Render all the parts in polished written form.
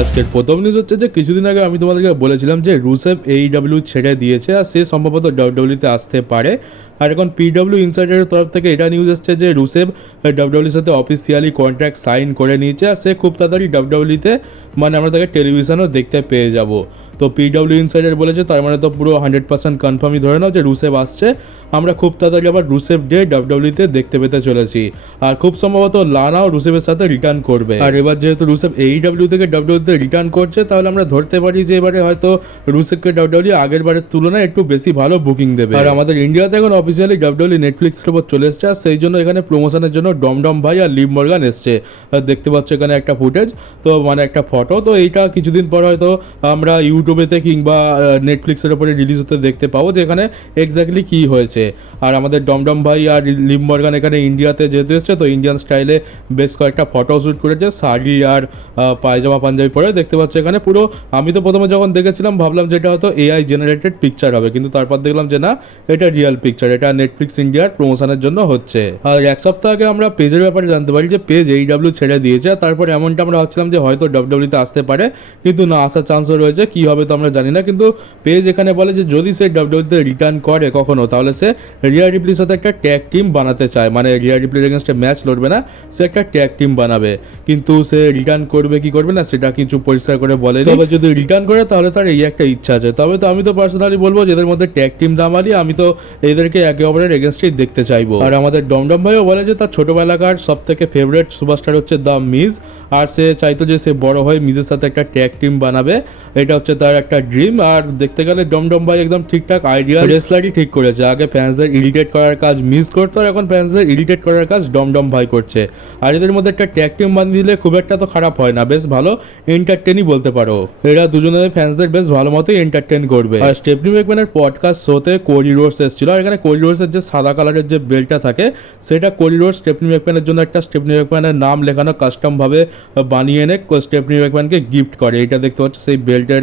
আজকের প্রথম নিউজ হচ্ছে যে কিছুদিন আগে আমি তোমাদেরকে বলেছিলাম যে রুসেভ AEW ছেড়ে দিয়েছে আর সে সম্ভবত WWE-তে আসতে পারে। আর এখন PW ইনসাইডারের তরফ থেকে এটা নিউজ এসছে যে রুসেভ WWE-র সাথে অফিসিয়ালি কন্ট্রাক্ট সাইন করে নিয়েছে আর সে খুব তাড়াতাড়ি WWE-তে মানে আমরা তাকে টেলিভিশনও দেখতে পেয়ে যাব। তো PW ইনসাইডার বলেছে তার মানে তো পুরো 100% কনফার্মই ধরে নাও যে রুসেভ আসছে। আমরা খুব তাড়াতাড়ি আবার রুসেভ ডে WWE-তে দেখতে পেতে চলেছি আর খুব সম্ভবত লানাও রুসেভের সাথে রিটার্ন করবে। আর এবার যেহেতু রুসেভ AEW থেকে WWE-তে রিটার্ন করছে তাহলে আমরা ধরতে পারি যে এবারে হয়তো রুসেভকে WWE আগের বারের তুলনায় একটু বেশি ভালো বুকিং দেবে। আর আমাদের ইন্ডিয়াতে এখন অফিসিয়ালি WWE নেটফ্লিক্সের উপর চলে এসছে আর সেই জন্য এখানে প্রমোশনের জন্য ডমডম ভাই আর লিভ মর্গান এসছে। দেখতে পাচ্ছ এখানে একটা ফুটেজ, তো মানে একটা ফটো, তো এইটা কিছুদিন পর হয়তো আমরা ইউটিউবেতে কিংবা নেটফ্লিক্সের উপরে রিলিজ হতে দেখতে পাবো যে এখানে এক্স্যাক্টলি কী হয়েছে। আর আমাদের ডমডম ভাই আর লিভ মর্গান এখানে ইন্ডিয়াতে যেহেতু এসছে তো ইন্ডিয়ান স্টাইলে বেশ কয়েকটা ফটো শ্যুট করেছে শাড়ি আর পায়জামা পাঞ্জাবি পরে। দেখতে পাচ্ছ এখানে পুরো, আমি তো প্রথমে যখন দেখেছিলাম ভাবলাম যে এটা হয়তো AI জেনারেটেড পিকচার হবে, কিন্তু তারপর দেখলাম যে না, এটা রিয়েল পিকচার, এটা নেটফ্লিক্স ইন্ডিয়ার প্রমোশনের জন্য হচ্ছে। আর এক সপ্তাহ আগে আমরা পেজের ব্যাপারে জানতে পারি যে পেজ AEW ছেড়ে দিয়েছে। তারপর এমনটা আমরা ভাবছিলাম যে হয়তো WWE-তে আসতে পারে, কিন্তু না আসার চান্সও রয়েছে, কী হবে তো আমরা জানি না। কিন্তু পেজ এখানে বলে যে যদি সে WWE-তে রিটার্ন করে কখনো তাহলে সে রিয়া রিপ্লির সাথে একটা ট্যাগ টিম বানাতে চায়, মানে রিয়া রিপ্লির এগেনস্টে ম্যাচ লড়বে না, সে একটা ট্যাগ টিম বানাবে। কিন্তু সে রিটার্ন করবে কি করবে না সেটা কিছু পরিষ্কার করে বলে। তবে যদি রিটার্ন করে তাহলে তার এই একটা ইচ্ছা আছে। তবে তো আমি তো পার্সোনালি বলবো যে এদের মধ্যে ট্যাগ টিম দামালি, আমি তো এদেরকে একে অপরের এগেনস্টেই দেখতে চাইবো। আর আমাদের ডমডম ভাইও বলে যে তার ছোটবেলাকার সব থেকে ফেভারিট সুপারস্টার হচ্ছে দ্য মিজ, আর সে চাইতো যে সে বড় হয়ে মিজের সাথে একটা ট্যাগ টিম বানাবে, এটা হচ্ছে তার একটা ড্রিম। আর দেখতে গেলে ডমডম ভাই একদম ঠিকঠাক আইডিয়া রেসলারই ঠিক করেছে। আগে ফ্যান্সদের ইরিটেট করার কাজ মিস করতো আর এখন ফ্যান্সদের ইরিটেট করার কাজ ডমডম ভাই করছে। আর এদের মধ্যে একটা ট্যাগ টিম বানিয়ে দিলে খুব একটা তো খারাপ হয় না, বেশ ভালো এন্টারটেনই বলতে পারো। এরা দুজনে ফ্যান্সদের বেশ ভালো মতোই এন্টারটেন করবে। আর স্টেফনি ম্যাকম্যানের পডকাস্ট শোতে কোডি রোডস এসেছিল, আর এখানে কোডি রোডসের যে সাদা কালারের যে বেল্টটা থাকে সেটা কোডি রোডস স্টেফনি ম্যাকম্যানের জন্য একটা স্টেফনি ম্যাকম্যানের নাম লেখানো কাস্টম ভাবে বানিয়ে এনে স্টেফনি ম্যাকম্যানকে গিফট করে। এটা দেখতে পাচ্ছ সেই বেল্টের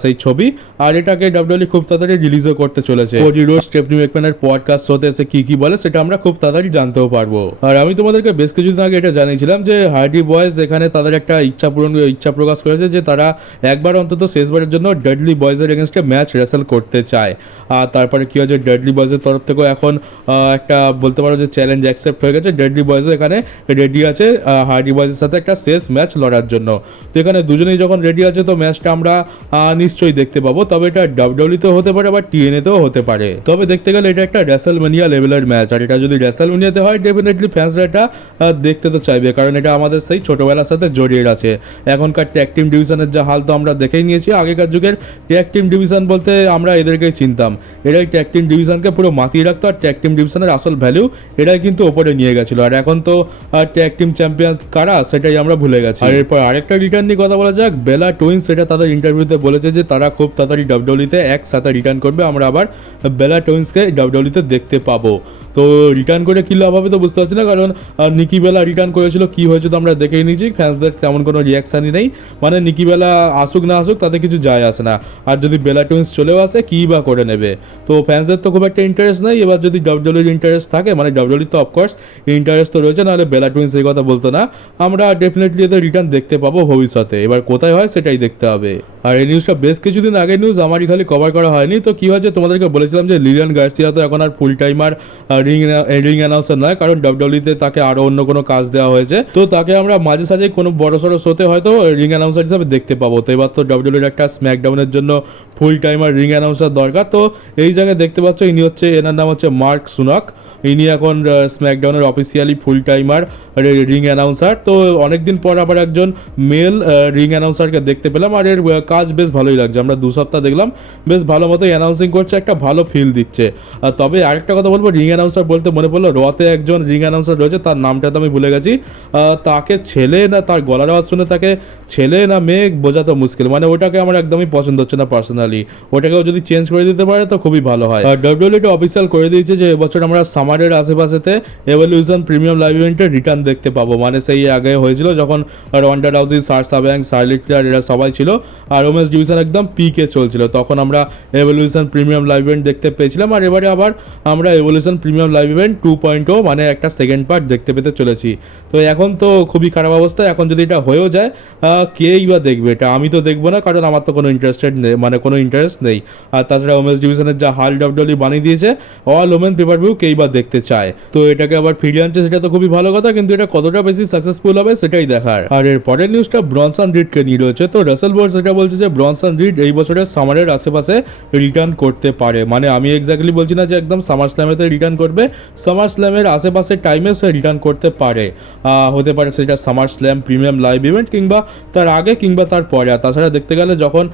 সেই ছবি, আর এটাকে WWE খুব তাড়াতাড়ি রিলিজও করতে চলেছে। কোডি রোডস স্টেফনি ম্যাকম্যানের পডকাস্ট শোতে এসে কি বলে সেটা আমরা খুব তাড়াতাড়ি জানতেও পারবো। আর আমি তোমাদেরকে বেশ কিছুদিন আগে এটা জানিয়েছিলাম যে হার্ডি বয়েজ এখানে তাদের একটা ইচ্ছা প্রকাশ করেছে যে তারা একবার অন্তত শেষবারের জন্য ডেডলি বয়েজের এগেনস্টে ম্যাচ রেসেল করতে চায়। আর তারপরে কি হয়েছে, ডেডলি বয়েজের তরফ থেকেও এখন একটা বলতে পারো যে চ্যালেঞ্জ অ্যাকসেপ্ট হয়ে গেছে। ডেডলি বয়েজও এখানে রেডি আছে হার্ডি বয়েজের সাথে একটা শেষ ম্যাচ লড়ার জন্য। তো এখানে দুজনেই যখন রেডি আছে তো ম্যাচটা আমরা নিশ্চয়ই দেখতে পাবো। তবে এটা WWE-তেও হতে পারে বা TNA-তেও হতে পারে। তবে দেখতে গেলে এটা একটা রেসেলমেনিয়া লেভেলের ম্যাচ, আর এটা যদি রেসেলমেনিয়াতে হয় ডেফিনেটলি ফ্যান্সরা এটা দেখতে তো চাইবে, কারণ এটা আমাদের সেই ছোটবেলার সাথে জড়িয়ে আছে। এখনকার ট্যাগ টিম ডিভিশনের যা হাল তো আমরা দেখেই নিয়েছি। আগেকার যুগের ট্যাগ টিম ডিভিশন বলতে আমরা এদেরকেই চিনতাম, এরাই ট্যাগ টিম ডিভিশনকে পুরো মাতিয়ে রাখতো আর ট্যাগ টিম ডিভিশনের আসল ভ্যালু এরাই কিন্তু ওপরে নিয়ে গেছিলো। আর এখন তো ট্যাগ টিম চ্যাম্পিয়ন কারা সেটাই আমরা ভুলে গেছি। আর এরপর আরেকটা রিটার্ন নিয়ে কথা বলা যাক, বেলা টুইন্স এটা তাদের ইন্টারভিউতে বলেছে যে তারা খুব তাড়াতাড়ি WWE-তে একসাথে রিটার্ন করবে, আমরা আবার বেলা টুইন্সকে WWE-তে দেখতে পাবো। তো রিটার্ন করে কী লাভ হবে তো বুঝতে পারছি না, কারণ নিকি বেলা রিটার্ন করেছিল, কী হয়েছে তো আমরা দেখেই নিয়েছি। ফ্যান্সদের তেমন কোনো রিয়াকশানই নেই, মানে নিকি বেলা আসুক না আসুক তাতে কিছু যায় আসে না। আর যদি বেলা টুইন্স চলেও আসে কী বা করে নেবে, তো ফ্যান্সদের তো খুব একটা ইন্টারেস্ট নেই। এবার যদি WWE-র ইন্টারেস্ট থাকে, মানে WWE তো অফকোর্স ইন্টারেস্ট তো রয়েছে, নাহলে বেলা টুইন্স এই কথা বলতো না। আমরা ডেফিনেটলি এদের রিটার্ন দেখতে পাবো ভবিষ্যতে, এবার কোথায় হয় সেটাই দেখতে হবে। আর এই নিউজটা বেশ কিছুদিন আগের নিউজ, আমারই খালি কভার করা হয়নি। তো কী হয়েছে তোমাদেরকে বলেছিলাম যে লিলিয়ান গার্সিয়া তো এখন আর ফুল টাইমার রিং অ্যানাউন্সার নয়, কারণ WWE-তে তাকে আরও অন্য কোনো কাজ দেওয়া হয়েছে। তো তাকে আমরা মাঝে সাঝে কোনো বড় সড়ো শোতে হয়তো রিং অ্যানাউন্সার হিসাবে দেখতে পাবো। তো এবার তো WWE-র একটা স্ম্যাকডাউনের জন্য ফুল টাইমার রিং অ্যানাউন্সার দরকার। তো এই জায়গায় দেখতে পাচ্ছ ইনি হচ্ছে, এনার নাম হচ্ছে মার্ক সুনাক। ইনি এখন স্ম্যাকডাউনের অফিসিয়ালি ফুল টাইমার রিং অ্যানাউন্সার। তো অনেকদিন পর আবার একজন মেল রিং অ্যানাউন্সারকে দেখতে পেলাম, আর এর কাজ বেশ ভালোই লাগছে। আমরা 2 সপ্তাহ দেখলাম, বেশ ভালো মতো অ্যানাউন্সিং করছে, একটা ভালো ফিল দিচ্ছে। তবে আরেকটা কথা বলবো, রিং অ্যানাউন্সার বলতে মনে পড়লো রতে একজন রিং অ্যানাউন্সার রয়েছে, তার নামটা তো আমি ভুলে গেছি। তাকে ছেলে না, তার গলার আওয়াজ শুনে তাকে ছেলে না মেয়ে বোঝাতে মুশকিল, মানে ওটাকে আমার একদমই পছন্দ হচ্ছে না পার্সোনালি। পার্সোনালি। ওটাকেও যদি চেঞ্জ করে দিতে পারে তো খুবই ভালো হয়। আর ডাব্লিউডাব্লিউ এটা অফিসিয়াল করে দিয়েছে যে এবছর আমরা সামারের আশেপাশেতে এভলিউশন প্রিমিয়াম লাইভ ইভেন্টের রিটার্ন দেখতে পাবো। মানে সেই আগে হয়েছিল যখন Ronda Rousey, সারসা bank, Charlotte flair এরা সবাই ছিল আর ওমেন্স ডিভিশন একদম পিকে চলছিল, তখন আমরা এভলিউশন প্রিমিয়াম লাইভ ইভেন্ট দেখতে পেয়েছিলাম। আর এবারে আবার আমরা এভলিউশন প্রিমিয়াম লাইভ ইভেন্ট 2.0 মানে একটা সেকেন্ড পার্ট দেখতে পেতে চলেছি। তো এখন তো খুবই খারাপ অবস্থা। এখন যদি এটা হয়েও যায় কেই বা দেখবে এটা? আমি তো দেখবো না, কারণ আমার তো কোনো ইন্টারেস্টেড নেই, মানে কোনো ইন্টারেস্ট নেই। আর তাছাড়া ওমেন্স ডিভিশনের যা হাল ডাব্লিউডাব্লিউ বানিয়ে দিয়েছে, অল ওমেন পেপার ভিউ কেই বা দেখতে চায়। তো এটাকে আবার ফিরিয়ে আনছে, সেটা তো খুবই ভালো কথা, কিন্তু এটা কতটা বেশি সাকসেসফুল হবে সেটাই দেখার। আর এর পরের নিউজটা ব্রনসন রিডকে নিয়ে রয়েছে। তো রাসেল বোর্ড সেটা বলছে যে ব্রনসন রিড এই বছরের সামারের আশেপাশে রিটার্ন করতে পারে। মানে আমি এক্স্যাক্টলি বলছি না যে একদম সামার স্ল্যামেতে রিটার্ন করবে, সামার স্ল্যামের আশেপাশে টাইমে সে রিটার্ন করতে পারে। হতে পারে সেটা summer slam premium live event কিংবা তার আগে কিংবা তার পরে। আর তাছাড়া দেখতে গেলে যখন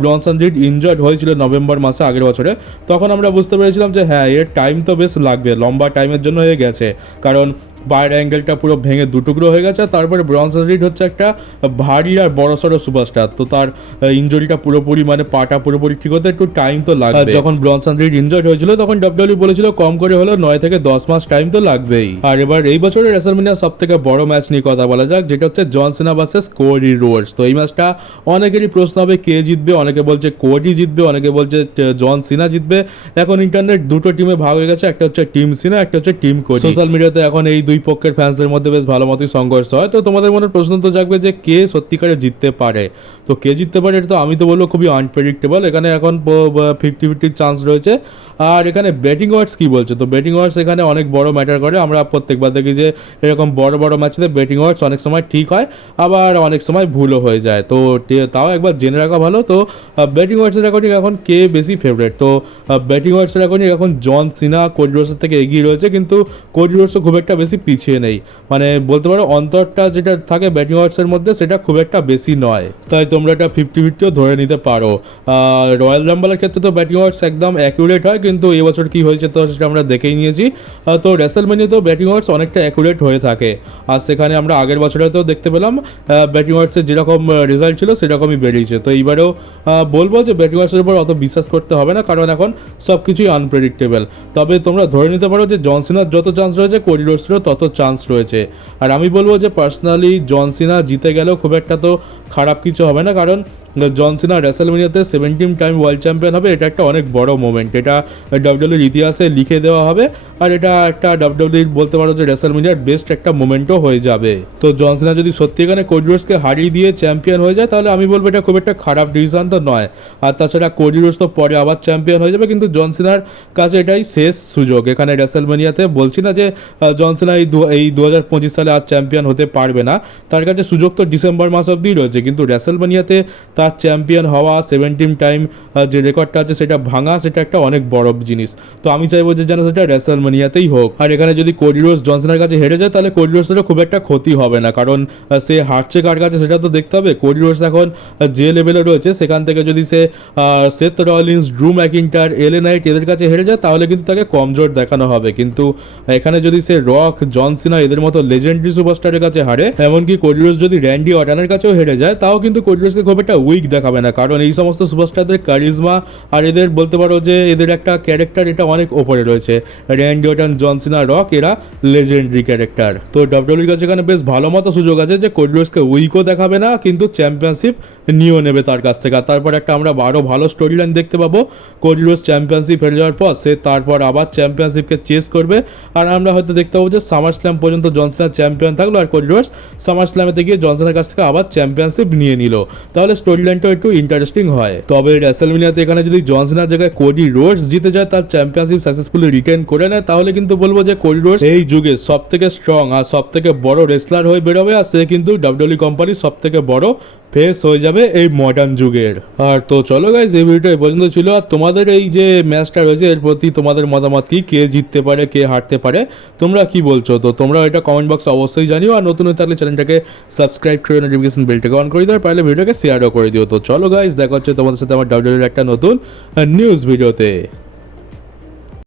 ব্রনসন রিড ইনজার্ড হয়েছিল নভেম্বর মাসে আগের বছরে, তখন আমরা বুঝতে পেরেছিলাম যে হ্যাঁ এর টাইম তো বেশ লাগবে, লম্বা টাইমের জন্য হয়ে গেছে, কারণ বাইরের অ্যাঙ্গেলটা পুরো ভেঙে দুটুকরো হয়ে গেছে। তারপরে ব্রনসন রিড হচ্ছে একটা ভারী আর বড়সড় সুপারস্টার, তো তার ইঞ্জুরিটা পুরোপুরি মানে পাটা পুরোপুরি ঠিক হতে একটু টাইম তো লাগবে। যখন ব্রনসন রিড ইনজার্ড হয়েছিল তখন ডাব্লিউডাব্লিউ বলেছিল কম করে হলো 9 থেকে 10 মাস টাইম তো লাগবেই। আর এবার এই বছরের রেসলম্যানিয়া সব থেকে বড় ম্যাচ নিয়ে কথা বলা যাক, যেটা হচ্ছে জন সিনা ভার্সেস কোডি রোডস। তো এই ম্যাচটা অনেকেরই প্রশ্ন হবে কে জিতবে, অনেকে বলছে কোডি জিতবে, অনেকে বলছে জন সিনা জিতবে। এখন ইন্টারনেট দুটো টিমে ভাগ হয়ে গেছে, একটা হচ্ছে টিম সিনা, একটা হচ্ছে টিম কোডি। সোশ্যাল মিডিয়াতে এখন এই দুই পক্ষের ফ্যান্সদের মধ্যে বেশ ভালো মতোই সংঘর্ষ হয়। তো তোমাদের মনে প্রশ্ন তো জাগবে যে কে সত্যিকারে জিততে পারে। তো কে জিততে পারে এটা তো আমি তো বলবো খুবই আনপ্রেডিক্টেবল। এখানে এখন 50-50 চান্স রয়েছে। আর এখানে ব্যাটিং ওয়ার্ডস কি বলছে? তো ব্যাটিং ওয়ার্ডস এখানে অনেক বড় ম্যাটার করে। আমরা প্রত্যেকবার দেখি যে এরকম বড় বড় ম্যাচেতে ব্যাটিং ওয়ার্ডস অনেক সময় ঠিক হয়, আবার অনেক সময় ভুলও হয়ে যায়। তো তাও একবার জেনে রাখা ভালো। তো ব্যাটিং ওয়ার্ডসের অ্যাকর্ডিং এখন কে বেশি ফেভারিট? তো ব্যাটিং ওয়ার্ডসের অ্যাকর্ডিং এখন জন সিনা কোডি রোডসের থেকে এগিয়ে রয়েছে, কিন্তু কোডি রোডসও খুব একটা বেশি পিছিয়ে নেই। মানে বলতে পারো অন্তরটা যেটা থাকে ব্যাটিং ওয়ার্ডসের মধ্যে সেটা খুব একটা বেশি নয়, তাই তোমরা এটা 50-50ও ধরে নিতে পারো। রয়্যাল রাম্বলের ক্ষেত্রে তো ব্যাটিং ওয়ার্ডস একদম অ্যাকুরেট হয়, কিন্তু এবছর কি হয়েছে তো সেটা আমরা দেখেই নিয়েছি। তো রেসলম্যানিয়াতেও ব্যাটিং ওয়ার্ডস অনেকটা অ্যাকুরেট হয়ে থাকে। আর সেখানে আমরা আগের বছরেতেও দেখতে পেলাম ব্যাটিং ওয়ার্ডসের যেরকম রেজাল্ট ছিল সেরকমই বেরিয়েছে। তো এইবারেও বলবো যে ব্যাটিং ওয়ার্ডসের উপর অত বিশ্বাস করতে হবে না, কারণ এখন সব কিছুই আনপ্রেডিক্টেবল। তবে তোমরা ধরে নিতে পারো যে জন সিনার যত চান্স রয়েছে কোডি রোডসেরও তত চান্স রয়েছে। আর আমি বলবো যে পার্সোনালি জন সিনা জিতে গেলেও খুব একটা তো খারাপ কিছু হবে না, কারণ জন সিনা রেসলম্যানিয়াতে 17 টাইম ওয়ার্ল্ড চ্যাম্পিয়ন হবে। এটা একটা অনেক বড় মোমেন্ট, এটা ডাব্লিউডাব্লিউর ইতিহাসে লিখে দেওয়া হবে। আর এটা একটা ডাব্লিউডাব্লিউর বলতে পারো যে রেসলম্যানিয়ার বেস্ট একটা মোমেন্টও হয়ে যাবে। তো জন সিনা যদি সত্যি এখানে কোডি রোডসকে হারিয়ে দিয়ে চ্যাম্পিয়ন হয়ে যায় তাহলে আমি বলবো এটা খুব একটা খারাপ ডিসিশন তো নয়। আর তাছাড়া কোডি রোডস তো পরে আবার চ্যাম্পিয়ন হয়ে যাবে, কিন্তু জন সিনার কাছে এটাই শেষ সুযোগ এখানে রেসলম্যানিয়াতে। বলছি না যে জন সিনা এই 2025 সালে আর চ্যাম্পিয়ন হতে পারবে না, তার কাছে সুযোগ তো ডিসেম্বর মাস অবধি রয়েছে, কিন্তু রেসলম্যানিয়াতে তার চ্যাম্পিয়ন হওয়া 17 টাইম যে রেকর্ডটা আছে সেটা ভাঙা, সেটা একটা অনেক বড় জিনিস। তো আমি চাইবো যে যেন সেটা রেসলম্যানিয়াতেই হোক। আর এখানে যদি কোডি রোডস জন সিনার কাছে হেরে যায় তাহলে কোডি রোডসেরও খুব একটা ক্ষতি হবে না, কারণ সে হারছে কার কাছে সেটা তো দেখতে হবে। কোডি রোডস এখন যে লেভেলে রয়েছে সেখান থেকে যদি সে সেথ রলিন্স, ড্রু ম্যাকিন্টার, এলে নাইট এদের কাছে হেরে যায় তাহলে কিন্তু তাকে কমজোর দেখানো হবে। কিন্তু এখানে যদি সে রক, জন সিনা এদের মতো লেজেন্ডারি সুপারস্টারের কাছে হারে, এমনকি কোডি রোডস যদি র্যান্ডি অর্টনের কাছেও হেরে যায় তাও কিন্তু কোডি রোডসকে খুব একটা উইক দেখাবে না, কারণ এই সমস্ত সুপারস্টারদের কারিজমা আর এদের বলতে পারো যে এদের একটা ক্যারেক্টার এটা অনেক ওপরে রয়েছে। র্যান্ডি অর্টন, জন সিনা, রক এরা লেজেন্ডারি ক্যারেক্টার। তো ডাব্লিউডাব্লিউর কাছে এখানে বেশ ভালো মতো সুযোগ আছে যে কোডি রোডসকে উইকও দেখাবে না, কিন্তু চ্যাম্পিয়নশিপ নিয়েও নেবে তার কাছ থেকে। আর তারপর একটা আমরা আরও ভালো স্টোরি লাইন দেখতে পাবো। কোডি রোডস চ্যাম্পিয়নশিপ হেরে যাওয়ার পর সে তারপর আবার চ্যাম্পিয়নশিপকে চেস করবে, আর আমরা হয়তো দেখতে পাবো যে সামার স্ল্যাম পর্যন্ত জন সিনা চ্যাম্পিয়ন থাকলো আর কোডি রোডস সামার স্ল্যামেতে গিয়ে জন সিনার কাছ থেকে আবার চ্যাম্পিয়নশিপ নিয়ে নিল। তাহলে স্টোরি লাইনটাও একটু ইন্টারেস্টিং হয়। তবে রেসলম্যানিয়াতে এখানে যদি জন সিনার জায়গায় কোডি রোডস জিতে যায়, তার চ্যাম্পিয়নশিপ সাকসেসফুলি রিটেন করে নেয়, তাহলে কিন্তু বলবো যে কোডি রোডস এই যুগে সব থেকে স্ট্রং আর সব থেকে বড় রেসলার হয়ে বেরোবে, আর সে কিন্তু ডাব্লিউডাব্লিউ কোম্পানির সব থেকে বড় ফেস হয়ে যাবে এই মডার্ন যুগের। আর তো চলো গাইজ, এই ভিডিওটা এই পর্যন্ত ছিল। আর তোমাদের এই যে ম্যাচটা রয়েছে এর প্রতি তোমাদের মতামত কি? কে জিততে পারে, কে হারতে পারে, তোমরা কি বলছো? তো তোমরা এটা কমেন্ট বক্সে অবশ্যই জানিও। আর নতুন হয়ে থাকলে চ্যানেলটাকে সাবস্ক্রাইব করে নোটিফিকেশন বেলটাকে অন করে দিও, আর পারলে ভিডিওকে শেয়ারও করে দিও। তো চলো গাইজ, দেখা হচ্ছে তোমাদের সাথে আমার ডাব্লিউডাব্লিউর একটা নতুন নিউজ ভিডিওতে।